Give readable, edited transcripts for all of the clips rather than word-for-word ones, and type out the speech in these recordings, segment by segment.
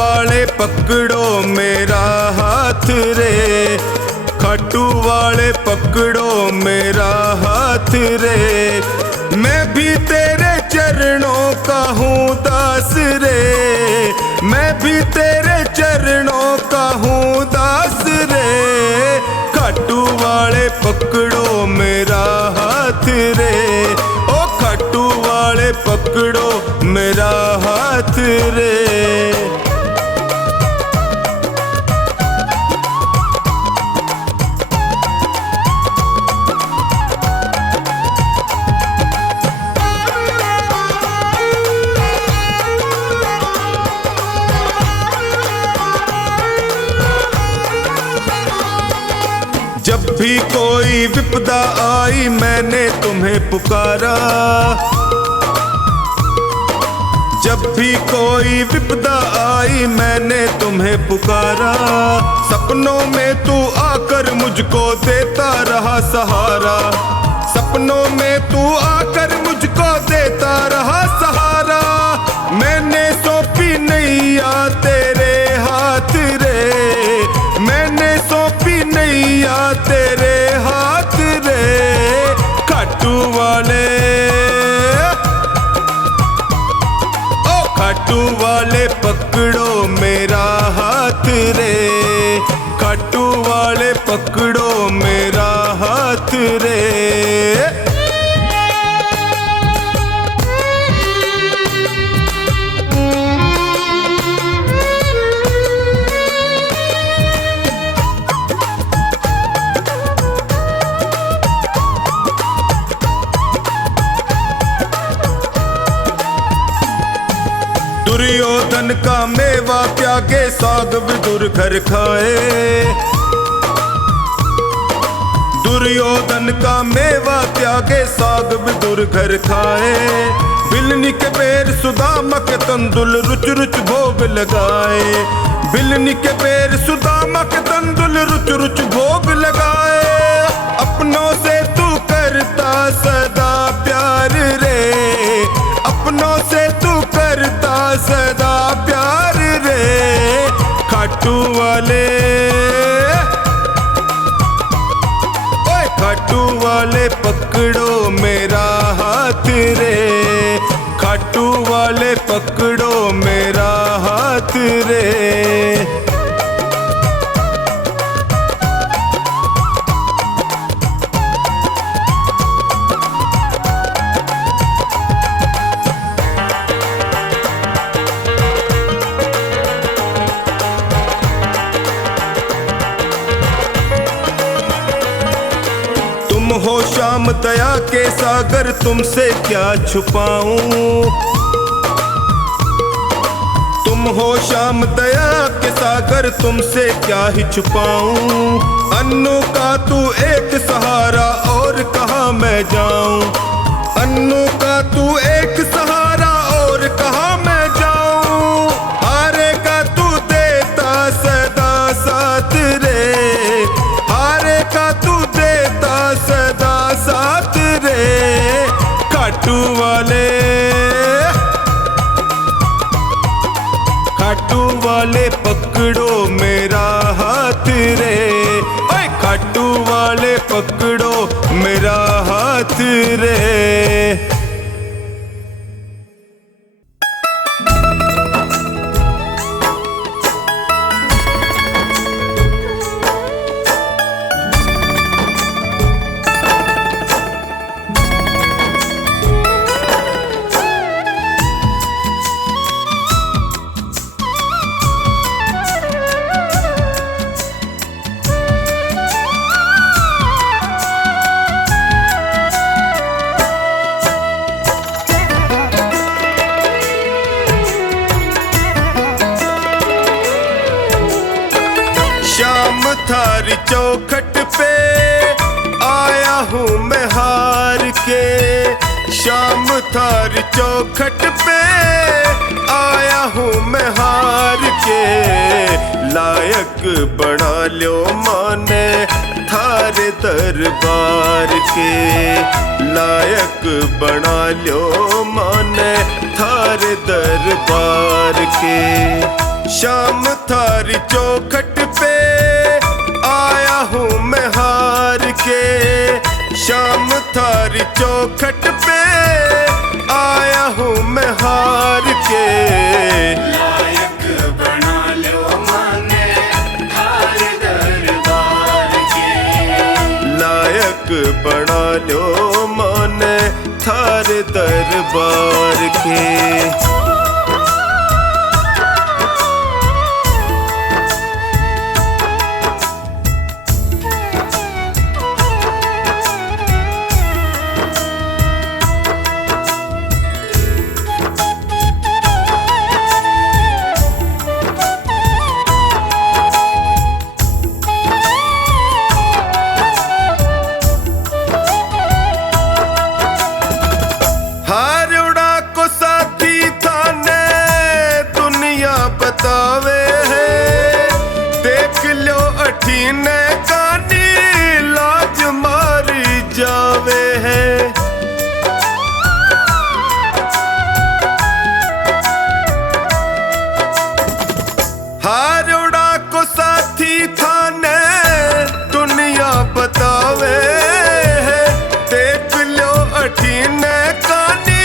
वाले पकड़ो मेरा हाथ रे, खाटू वाले पकड़ो मेरा हाथ रे। मैं भी तेरे चरणों का हूँ दास रे, मैं भी तेरे चरणों का हूँ दास रे। खाटू वाले पकड़ो मेरा हाथ रे, ओ खाटू वाले पकड़ो मेरा हाथ रे। जब भी कोई विपदा आई मैंने तुम्हें पुकारा, जब भी कोई विपदा आई मैंने तुम्हें पुकारा। सपनों में तू आकर मुझको देता रहा सहारा, सपनों में तू आकर मुझको देता रहा सहारा। मैंने सौंपी नैया तेरे हाथ रे, मैंने सौंपी नैया तेरे हाथ रे। खाटू वाले, ओ खाटू वाले पकड़ो मेरा हाथ रे, खाटू वाले पकड़ो मेरा हाथ रे। दुर्योधन का मेवा त्यागे साग विदुर घर खाए, दुर्योधन का मेवा त्यागे साग विदुर घर खाए। बिलनी के पैर सुदामा के तंदुल रुच रुच भोग लगाए, बिलनी के पैर सुदामा के तंदुल रुच रुच भोग लगाए। अपनों से तू करता सदा प्यार रे, अपनों से तू करता सदा प्यार रे। खाटू वाले, ओए खाटू वाले पकड़ो मेरा हाथ रे, खाटू वाले पकड़ो मेरा हाथ रे। हो श्याम दया के सागर तुमसे क्या छुपाऊं, तुम हो श्याम दया के सागर तुमसे क्या ही छुपाऊं। अन्नू का तू एक सहारा और कहाँ मैं जाऊं, अन्नू का तू एक सहारा और कहाँ मैं जाऊं। हारे का तू देता सदा साथ रे, हारे का तू देता सदा साथ रे। खाटू वाले, खाटू वाले पकड़ो मेरा हाथ रे, ओए खाटू वाले पकड़ो मेरा हाथ रे। थारी चौखट पे आया हूँ मैं हार के, शाम थारी चौखट पे आया हूँ मैं हार के। लायक बना लो माने थारे दरबार के, लायक बना लो माने थारे दरबार के। शाम थारी चौखट पे आया हूँ मैं हार के, शाम थारी चौखट पे आया हूँ मैं हार के। लायक बना लो माने थारे दरबार के, लायक बना लो माने थारे दरबार के। बतावे है देख लो अठीने कानी लाज मारी जावे है। हारोड़ा को साथी थाने दुनिया बतावे है देख लो अठीने कानी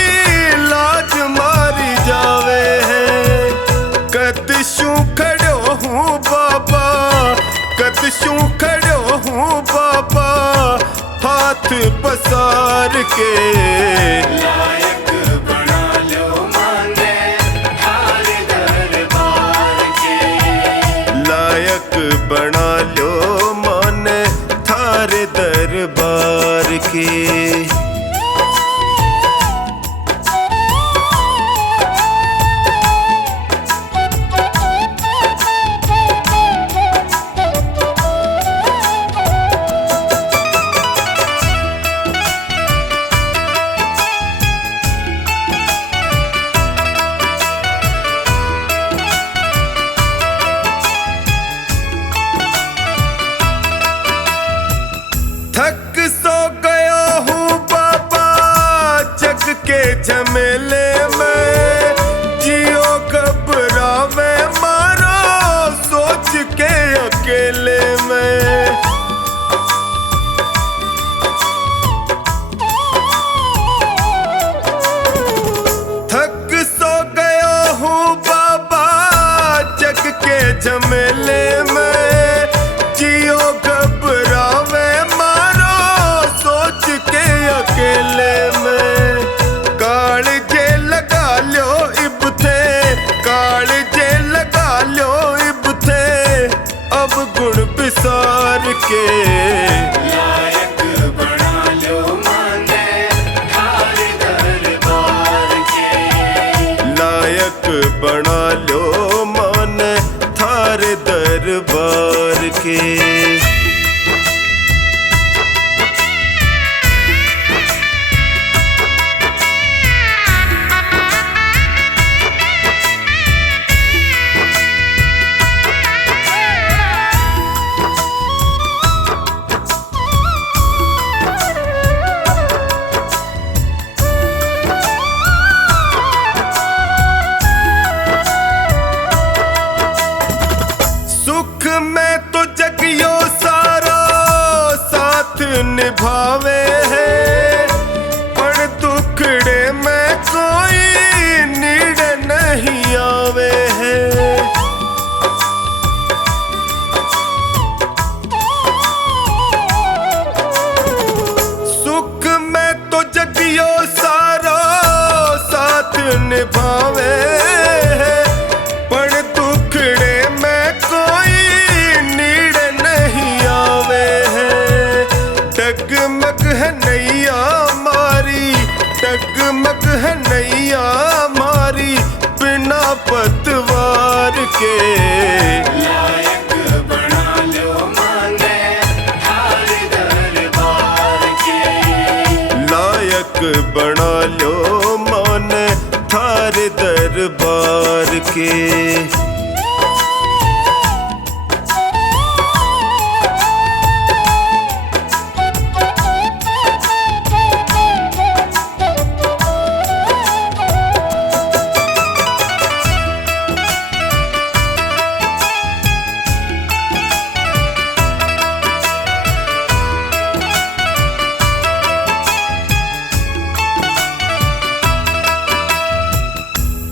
लाज मारी जावे है। कदशू खड़ो हूँ बाबा, कदशू खड़ो हूँ बाबा हाथ पसार के। लायक बना लो माने थारे दरबार के, लायक बना लो माने थारे दरबार के। थक सो गया हूँ बाबा जग के झमेले में, जियो घबरावे मारो सोच के अकेले में। थक सो गया हूँ बाबा जग के झमेले में, जियो घबरावे अकेले में। कालजे लगा लो इब थे, कालजे लगा लो इब थे अब गुण बिसार के। लायक बना लो माने थारे दरबार के, लायक बना लो माने थारे दरबार के। में तो जगियो सारा साथ निभावे है, पर दुखड़े में कोई नीड़ नहीं आवे है। सुख में तो जगियो सारा साथ निभावे है, पर दुखड़े में कोई डगमग है नैया मारी, डगमग है नैया मारी बिना पतवार के। लायक बना लो माने थारे दरबार के, लायक बना लो माने थारे दरबार के।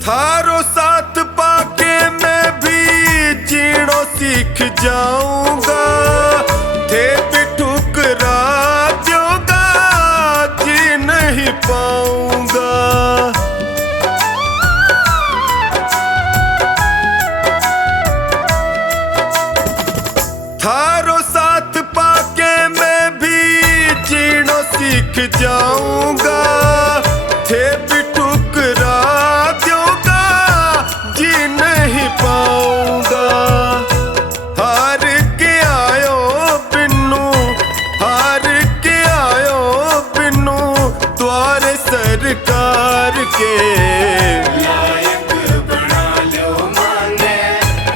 थारो साथ पाके मैं भी जीणो सीख जाऊंगा। थे भी ठुकरा दोगा जी नहीं पाऊंगा। थारो साथ पाके मैं भी जीणो सीख जाऊंगा। थे भी ठुकरा दोगा जी नहीं पाऊंगा। हार के आयो बिन्नू, हार के आयो बिन्नू द्वारे सरकार के। लायक बना लो माने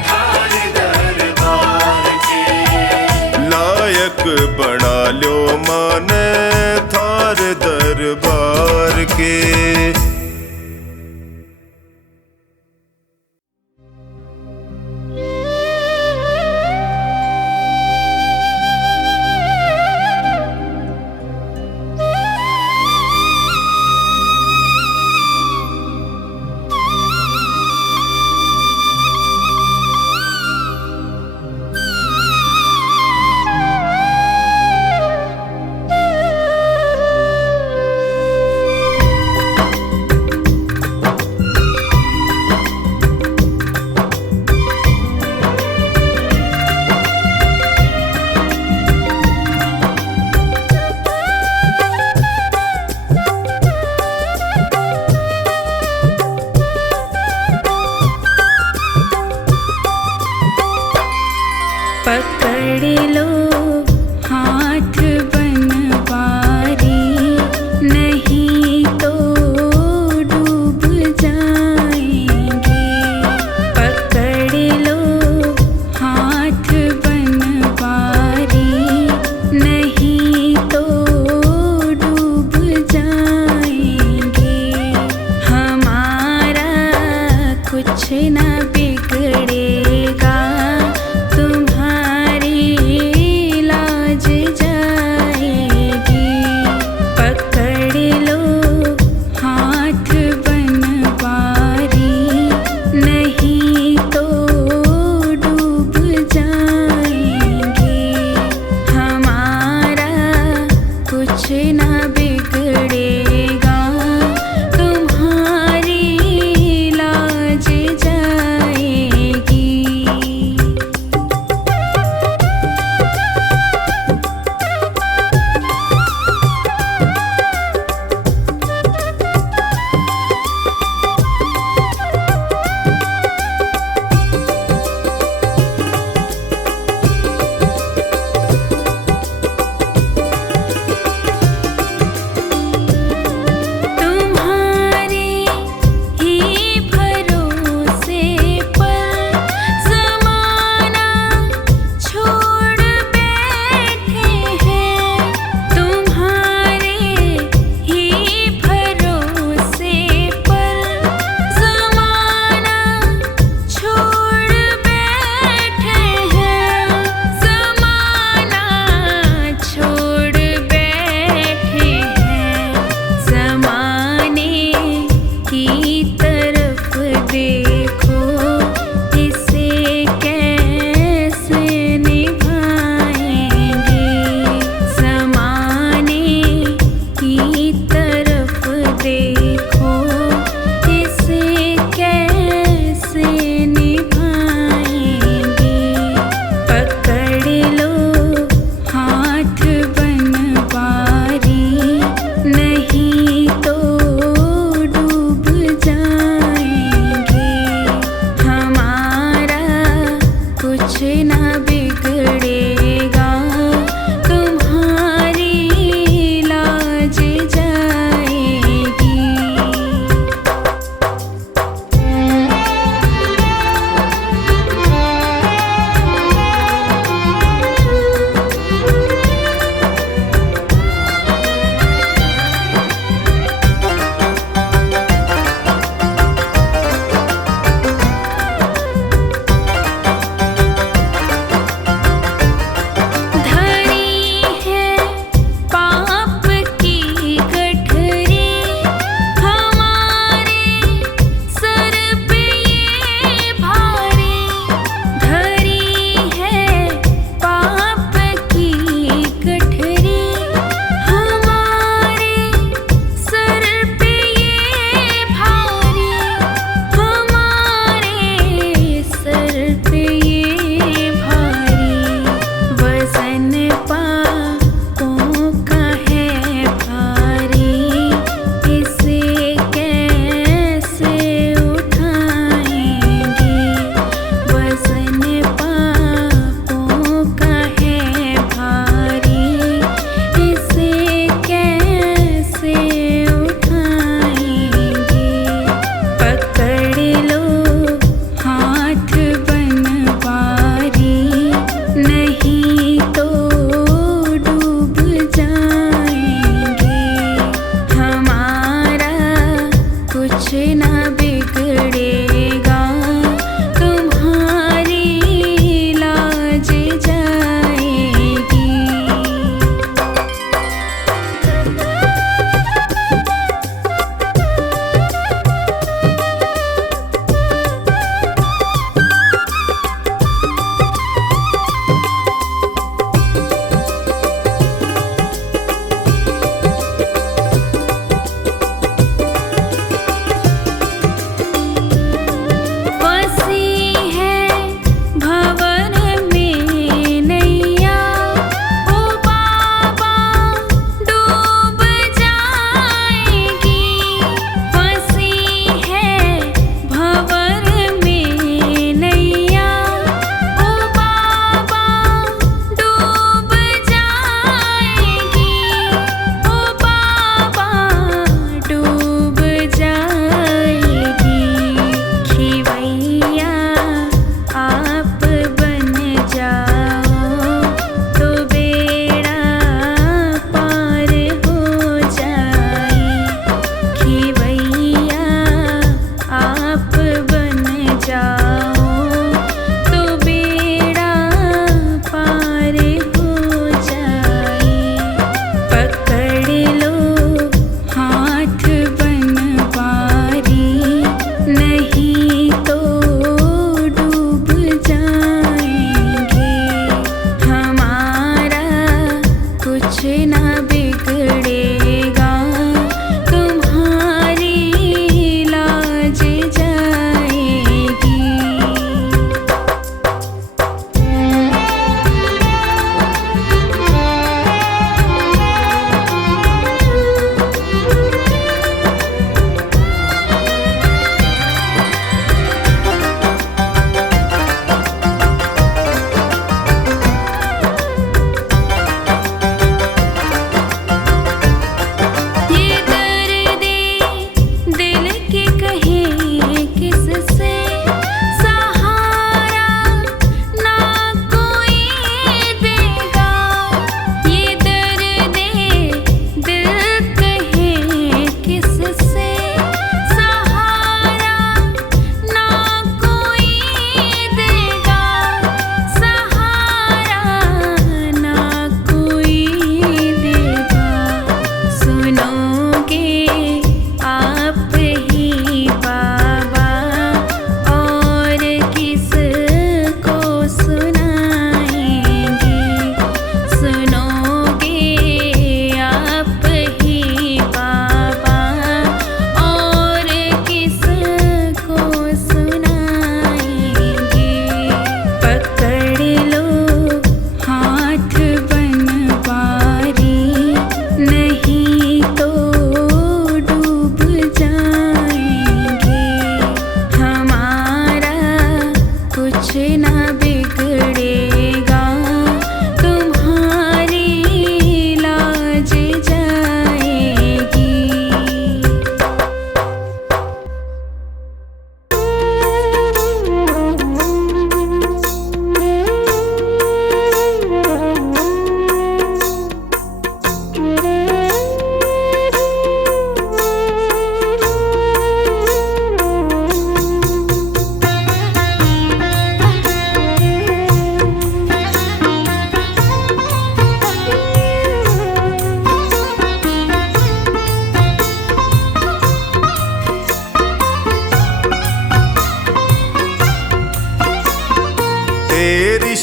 थार दरबार के। लायक बना लो माने थार दरबार के।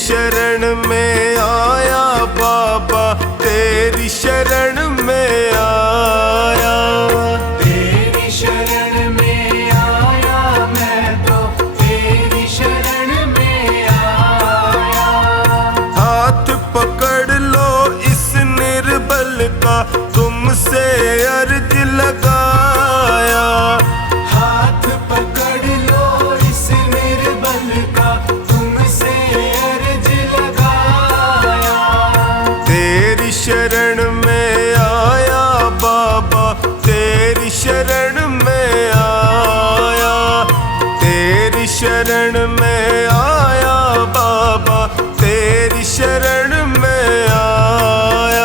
शरण में आया बाबा, तेरी शरण में आया। तेरी शरण में आया मैं तो, तेरी शरण में आया। हाथ पकड़ लो इस निर्बल का, तुमसे अर्ज लगाया। हाथ पकड़ लो इस निर्बल का, तुमसे अर्ज लगाया। तेरी शरण में आया बाबा, तेरी शरण में आया। तेरी शरण में आया बाबा, तेरी शरण में आया।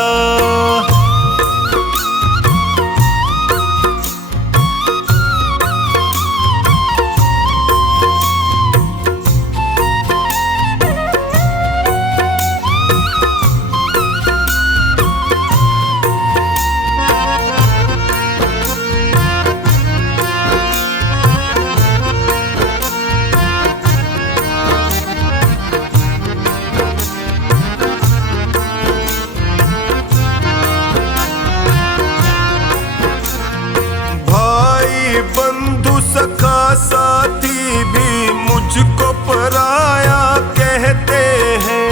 भाई बंधु सखा साथी भी मुझको पराया कहते हैं।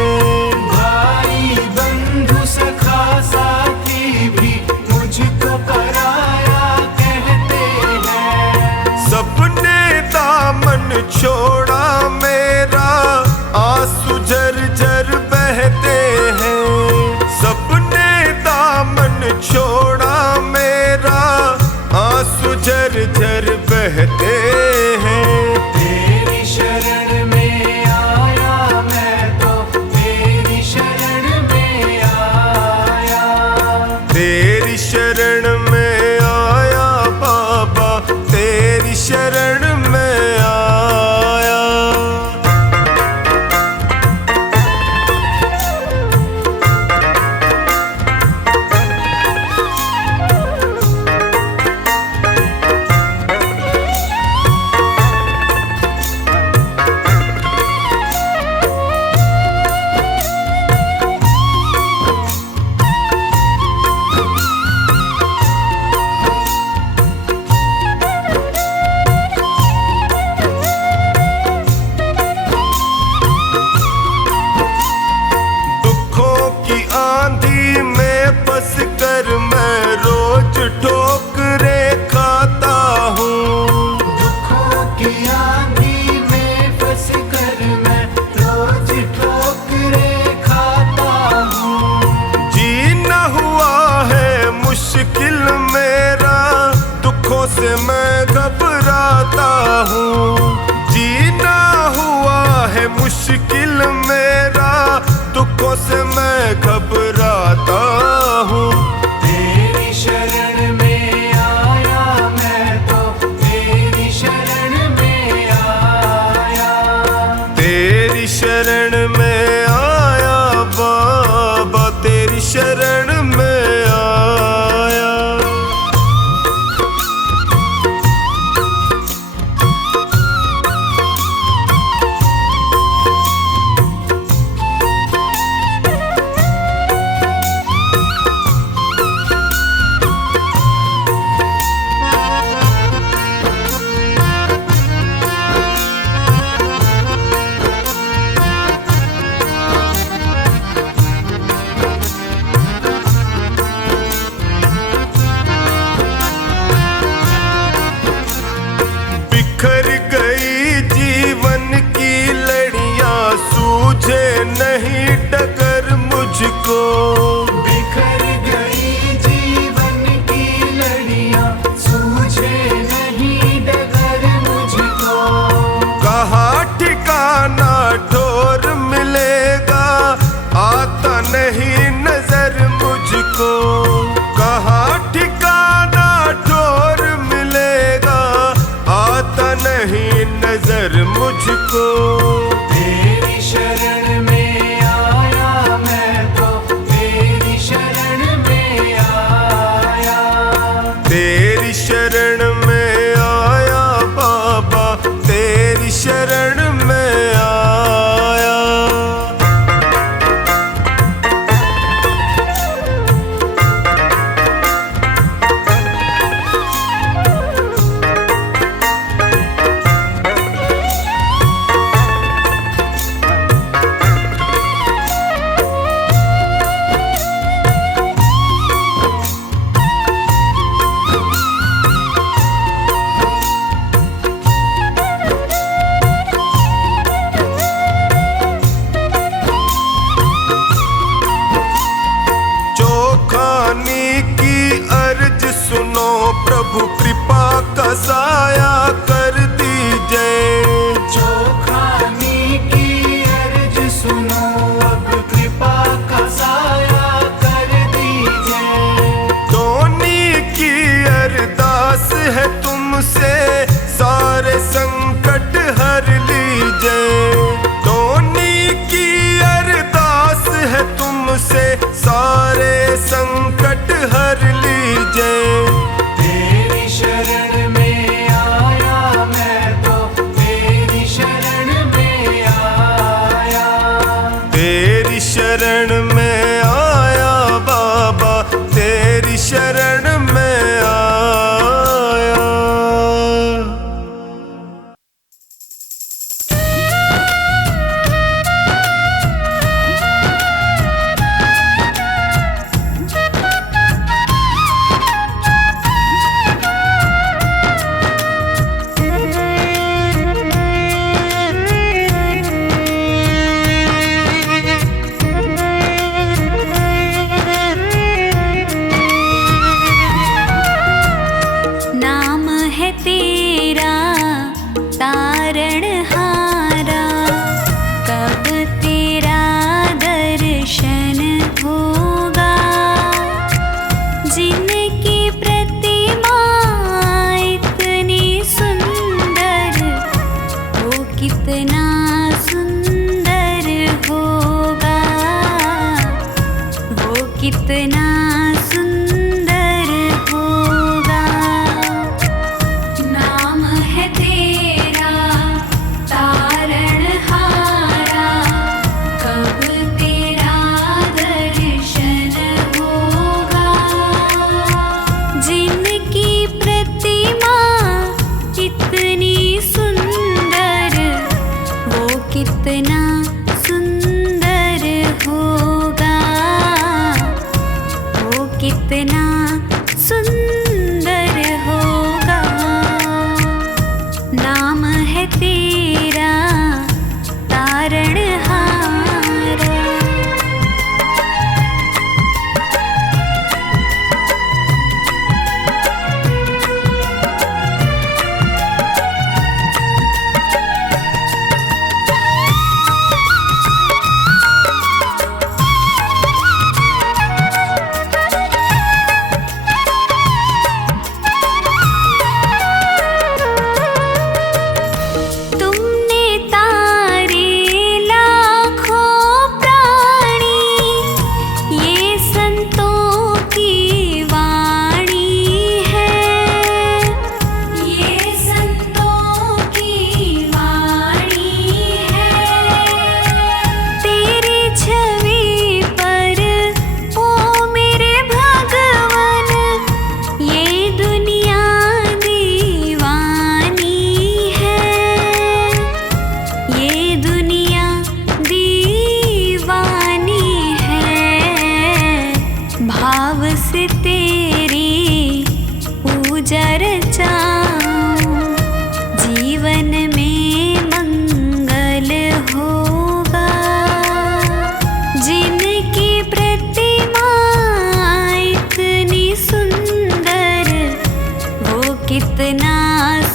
भाई बंधु सखा साथी भी मुझको पराया कहते हैं। सबने दामन छोड़ा मेरा, आंसू झरझर बहते हैं। सबने दामन छोड़ा मेरा, आंसू झरझर बहते हैं। तेरी शरण में आया मैं तो, तेरी शरण में आया। तेरी शरण में आया बाबा, तेरी शरण में आया। दुखों की आंधी में फंस कर मैं रोज ठोकरे खाता हूँ। दुखों की आंधी में फंस कर मैं रोज ठोकरे खाता हूँ। जीना हुआ है मुश्किल मेरा, दुखों से मैं घबराता हूँ। जीना हुआ है मुश्किल मेरा, दुखों से मैं घबराता हूँ। तेरी शरण में आया मैं तो, तेरी शरण में आया। तेरी शरण में आया बाबा, तेरी शरण में आया। कृपा का साया कर दीजिए। जो खानी की अर्ज सुनो, अब कृपा का साया कर दीजिए। धोनी की अरदास है तुमसे, सारे संकट हर लीजिए। धोनी की अरदास है तुमसे, सारे संकट हर लीजिए। तेरी शरण में आया मैं तो, तेरी शरण में आया। तेरी शरण में आया बाबा, तेरी शरण में आया। नाम है तेरा तारणहारा, कब तेरा दर्शन होगा। जिनकी प्रतिमा इतनी सुंदर, वो कितना सुंदर होगा, वो कितना सुंदर होगा। नाम है तेरा तारणहारा, कब तेरा दर्शन होगा। जिनकी प्रतिमा इतनी सुंदर, वो कितना सुंदर होगा, वो कितना सुंदर होगा। नाम है तेरा तारणहारा। तुमने तारे लाखों प्राणी, ये संतों की वाणी है, ये संतों की वाणी है। तेरी छवि पर ओ मेरे भगवन, ये दुनिया दीवानी है, ये दुनिया दीवानी है। भाव से तेरी पूजा रचाऊं, जीवन में मंगल होगा। जिनकी प्रतिमा इतनी सुंदर, वो कितना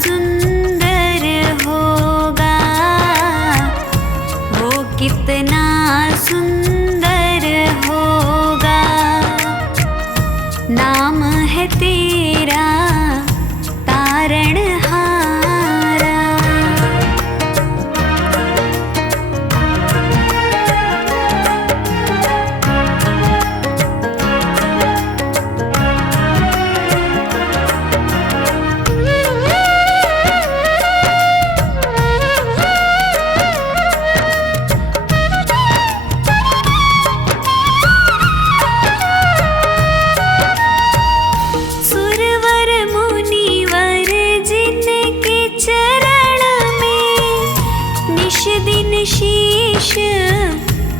सुंदर होगा, वो कितना सुंदर होगा। नाम है तेरा तारणहारा। सुरवर मुनिवर जिनके चरण में निश दिन शीश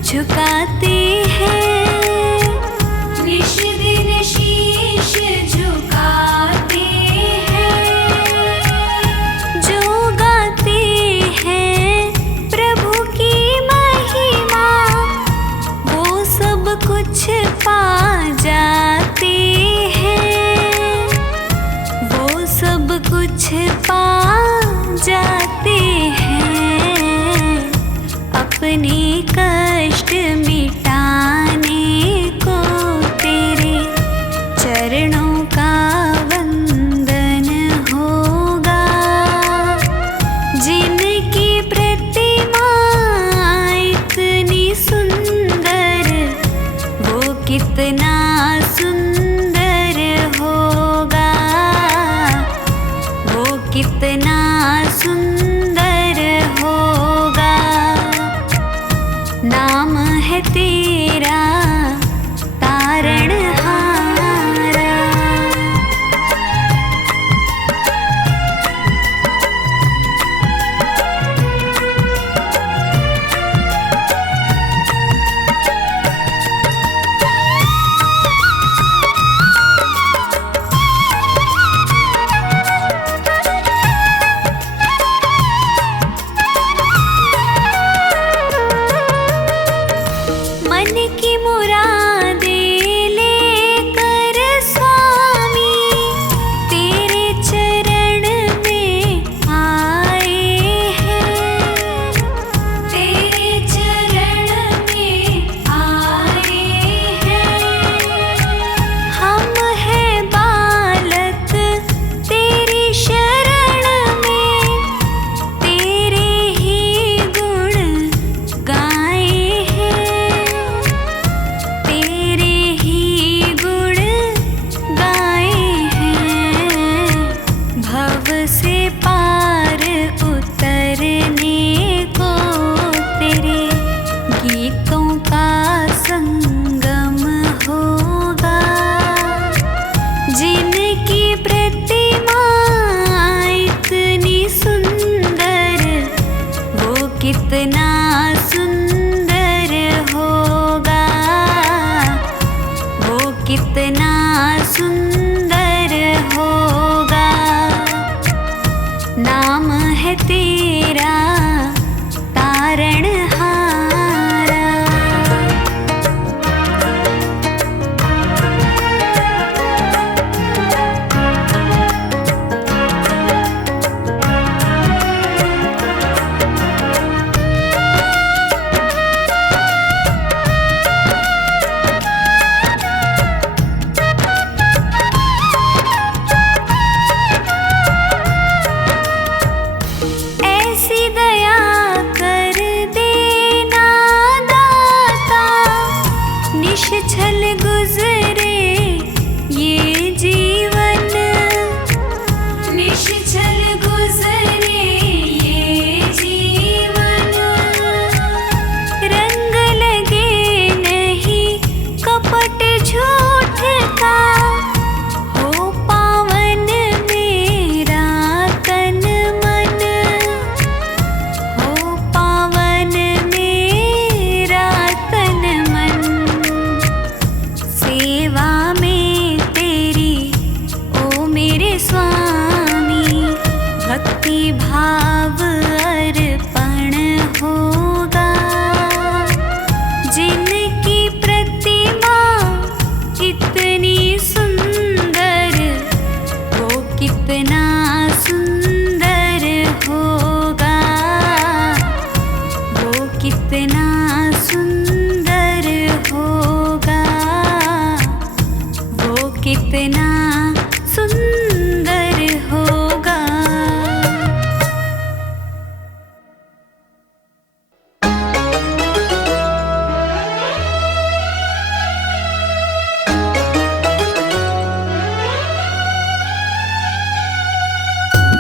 झुकाते हैं, निश दिन शीश झुकाते हैं। जो गाते हैं प्रभु की महिमा, वो सब कुछ पा जाते हैं, वो सब कुछ पा जाते हैं अपने कष्ट मिटाने को। तेरे चरणों का वंदन होगा। जिनकी प्रतिमा इतनी सुंदर, वो कितना सुंदर होगा, वो कितना सुंदर होगा। नाम है तेरा तारणहारा। मन की मुरादें लेकर स्वामी तेरे चरण में आए हैं। तेरे चरण में आए हैं। हम हैं बालक तेरी शरण में, तेरे ही गुण गाए हैं। तेरे ही गुण गाए हैं। भव से पार उतरने को तेरे गीतों का संगम होगा। जिनकी प्रतिमा इतनी सुंदर, वो कितना सुंदर होगा, वो कितना सुंदर होगा। नाम है तेरा तारणहारा। ऐसी दया कर देना दाता, निश्छल गुजरे ये जीवन। निश्छल गुजरे ये जीवन। रंग लगे नहीं कपट झूठ का, हो पावन मेरा तन मन। हो पावन मेरा तन मन। सेवा में तेरी ओ मेरे स्वामी, भक्ति भाव अर्पण होगा। जिनकी प्रतिमा इतनी सुंदर, वो कितना सुंदर होगा, वो कितना सुंदर होगा, वो कितना सुंदर होगा। ॐ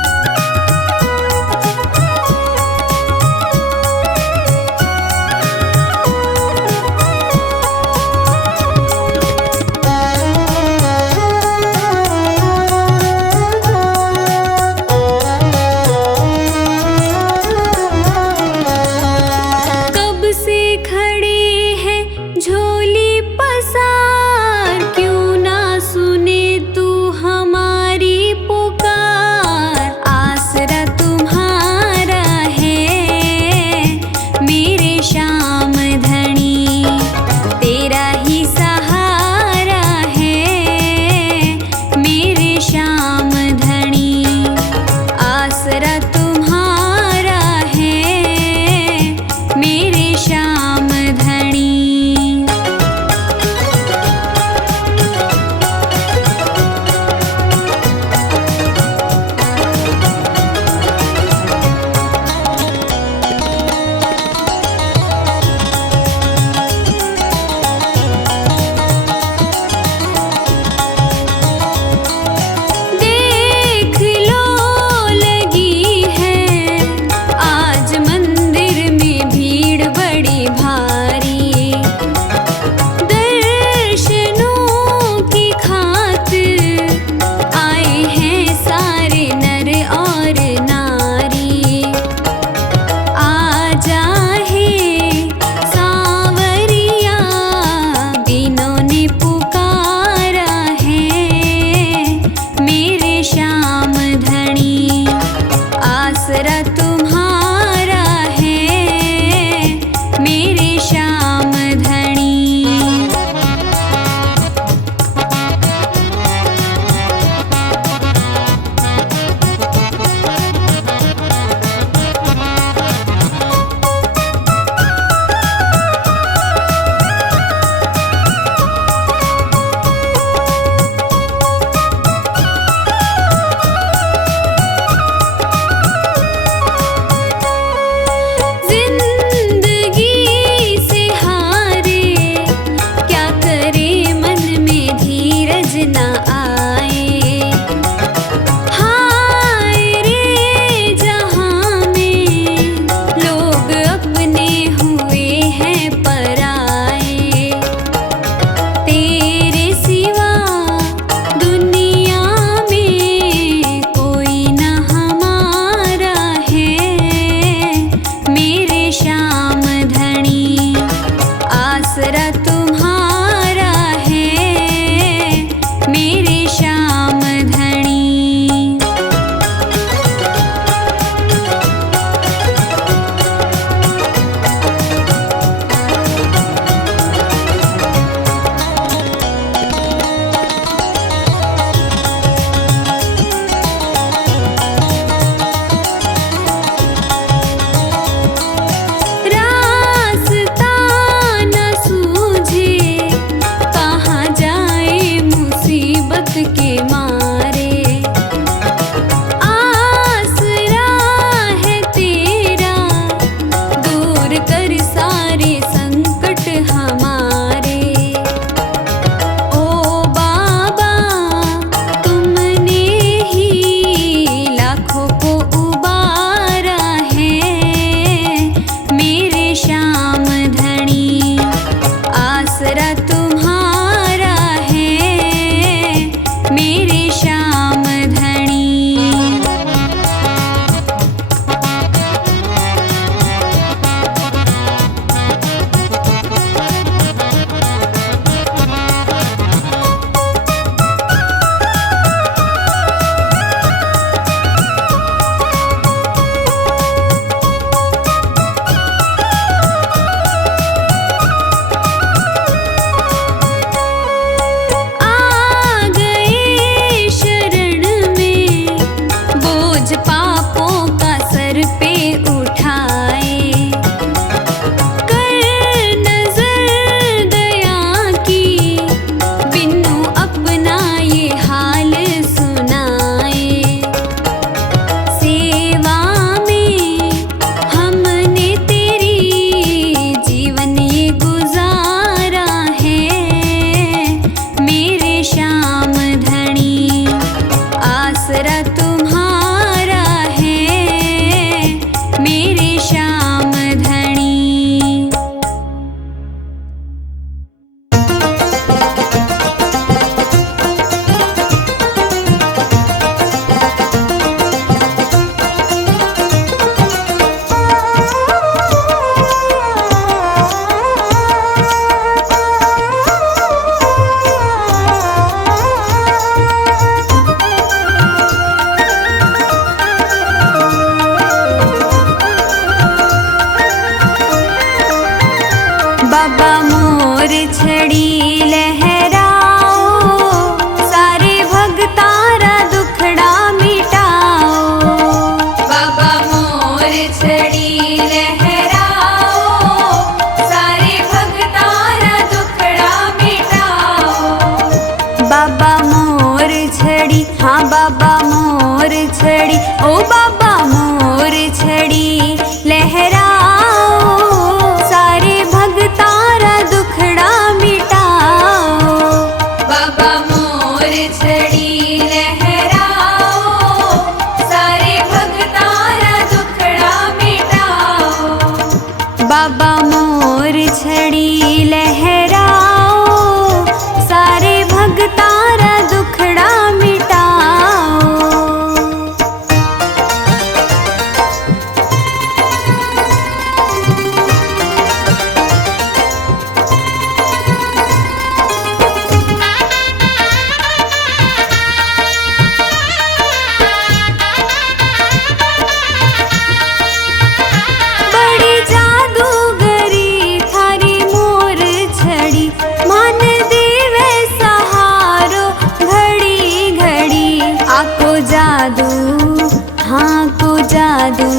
जादू,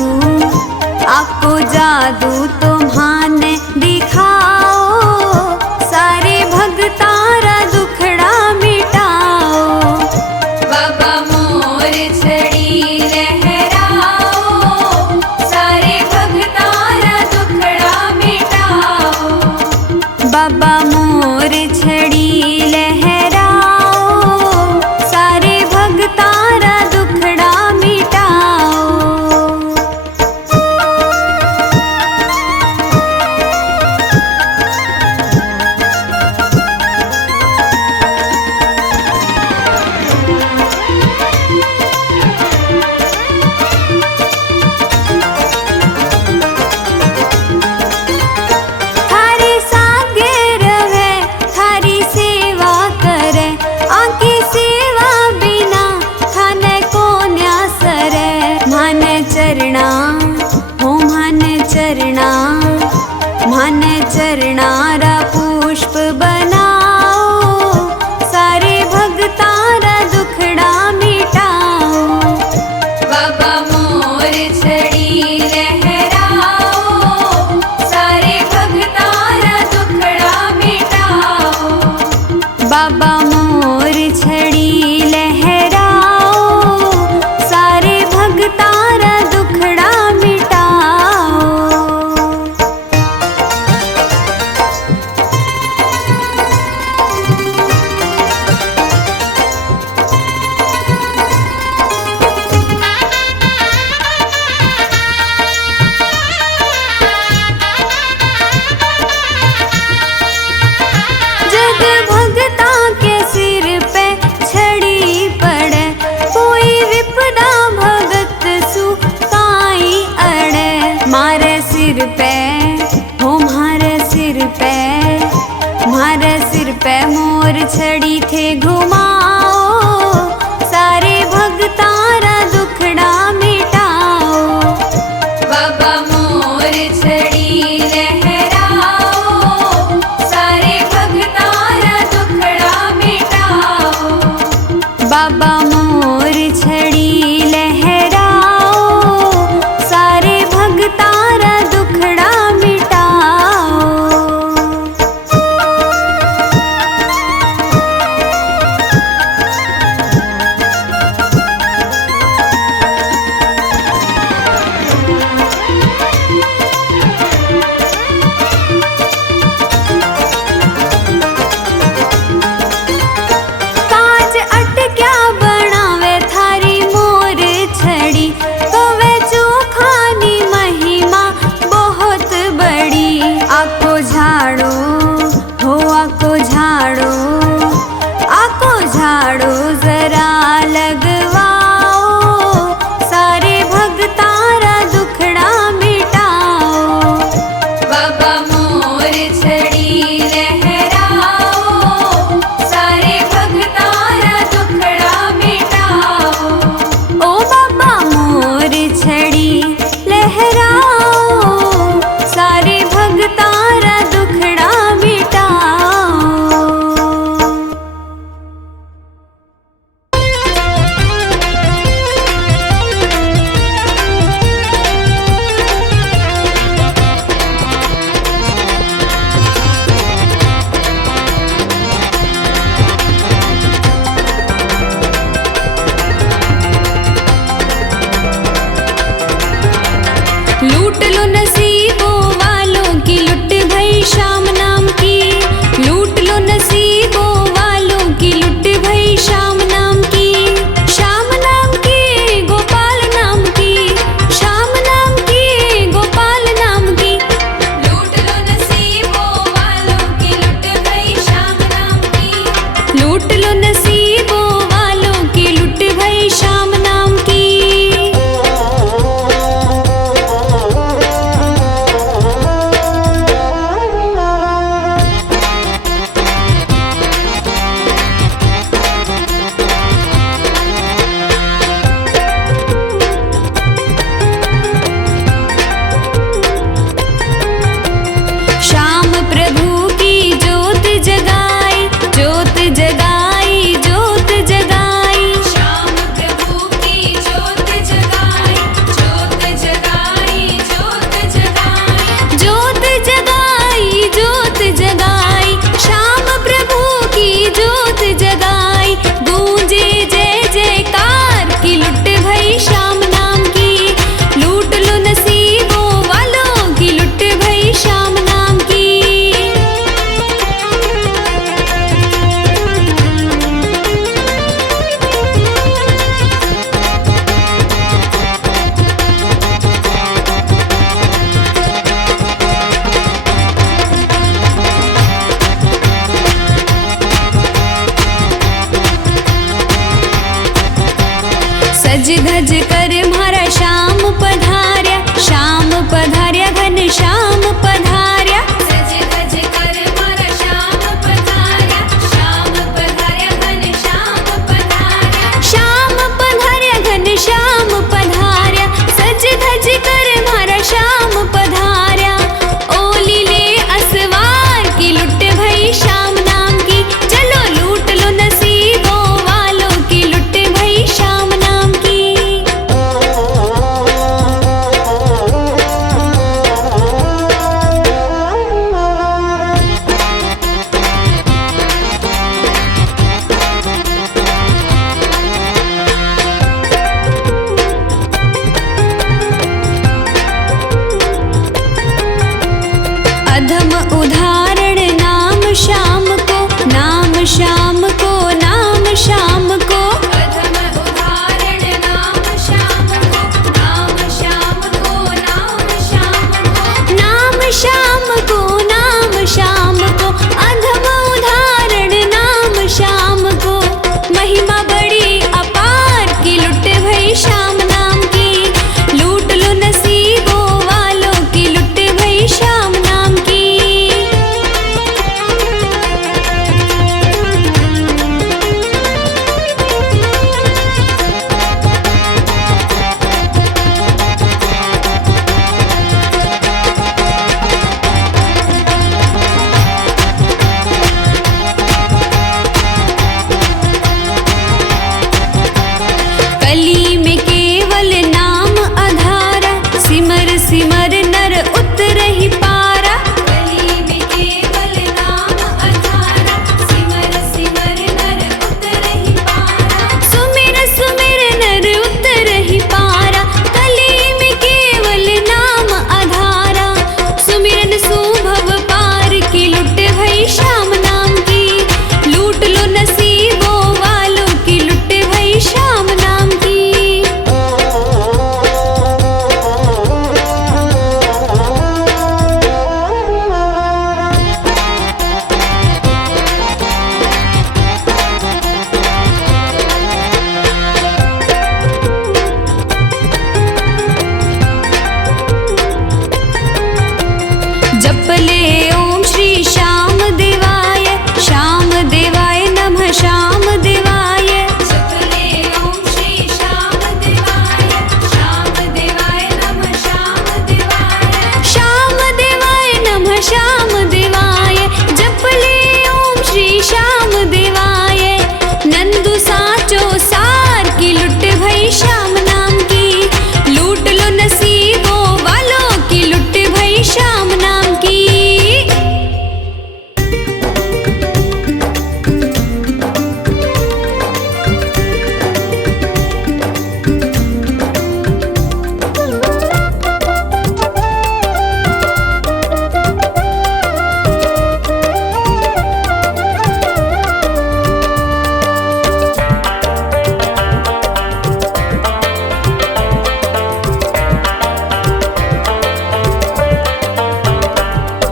आपको जादू तुम्हाने दिखाओ, सारे भगतारा दुखड़ा मिटाओ। बाबा मोर छड़ी लहराओ, सारे भगतारा दुखड़ा मिटाओ। बाबा मोर छड़ी लहराओ, सारे भगतारा दुखड़ा मिटाओ। थारे सागे रहे, थारी सेवा करे, आंकी सेवा बिना थाने को न्यासरे। मान चरणा हो मान चरणा, मान चरणारा पुष्प बनाओ, सारे भगतारा दुखड़ा मिटाओ। बाबा मोर छड़ी लहराओ, सारे भगतारा दुखड़ा मिटाओ। बाबा मोर छड़ी लहराओ, सारे भगतारा दुखड़ा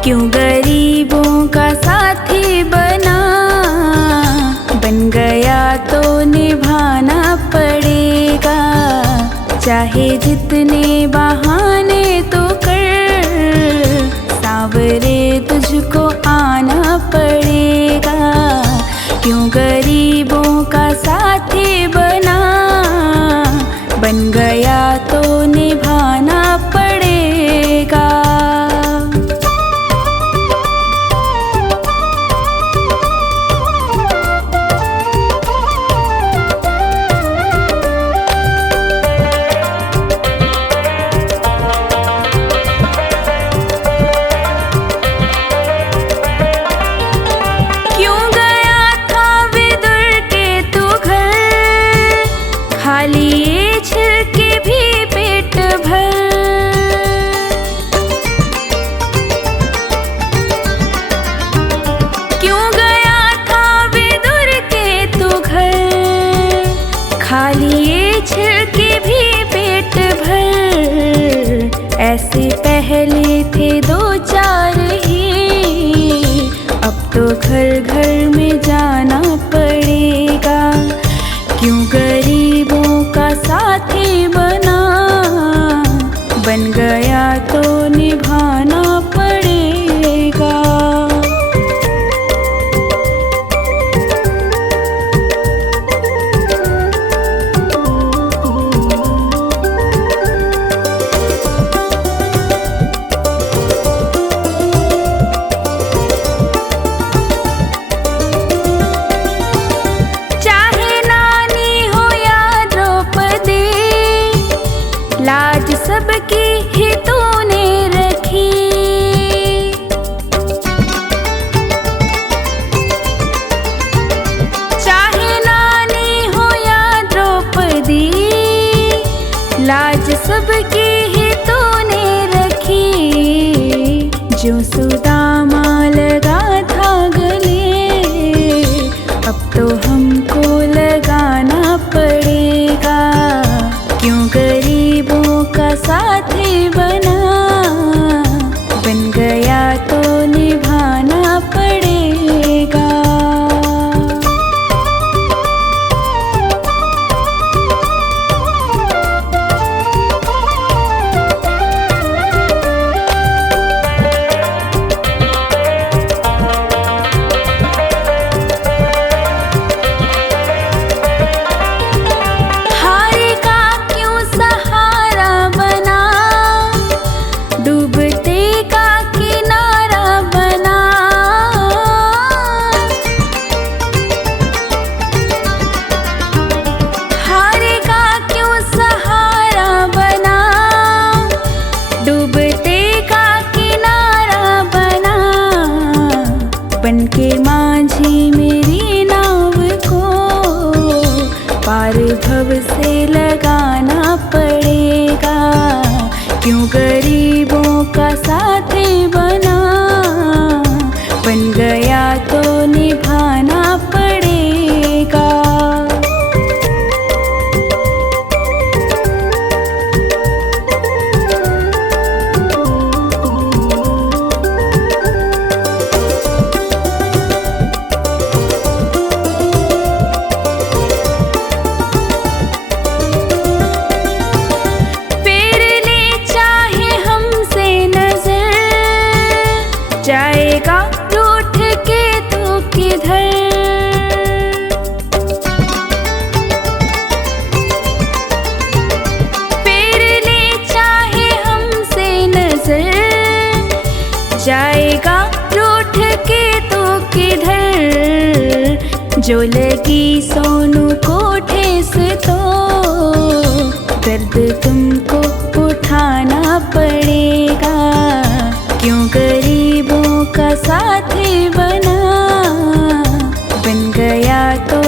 क्यों गरीबों का साथी बना, बन गया तो निभाना पड़ेगा। चाहे जितने बहाने तो कर, सावरे तुझको आना पड़ेगा। क्यों गरीबों का साथी बना, बन गया तो निभाना पड़ेगा। क्यों गया था विदुर के तू घर, खाली ये छिलके भी पेट भर। क्यों गया था विदुर के तू घर, खाली ये छिलके भी पेट भर। ऐसे पहले थे दो चार ही, अब तो घर घर में जाना पड़ेगा। क्यों गरीबों का साथी बना, बन गया तो निभाना पड़ेगा। चाहे नानी हो या द्रौपदी, लाज सबकी ही तूने रखी। चाहे नानी हो या द्रौपदी, लाज सबकी ही तूने रखी। जो सुदामा लगा था गले, अब तो हमको लगाना पड़ेगा। क्यों गरीबों का साथी बना, बन गया तो निभाना पड़ेगा। हारे का क्यों सहारा बना, डूबते का किनारा बना। हारे का क्यों सहारा बना, डूबते का किनारा बना। बनके माझी मेरी नाव को, पार भव से लगाना पड़ेगा। क्यों गरीबों का साथी बना, बन गया तो निभाना पड़ेगा। फेर ले चाहे हमसे नजर, जाएगा रूठ के तू किधर। फेर ले चाहे हमसे नजर, जाएगा रूठ के तू किधर। जो लगी सोनू को ठेस तो, दर्द तुमको उठाना पड़ेगा। क्यों गरीबों का साथी बना, बन गया तो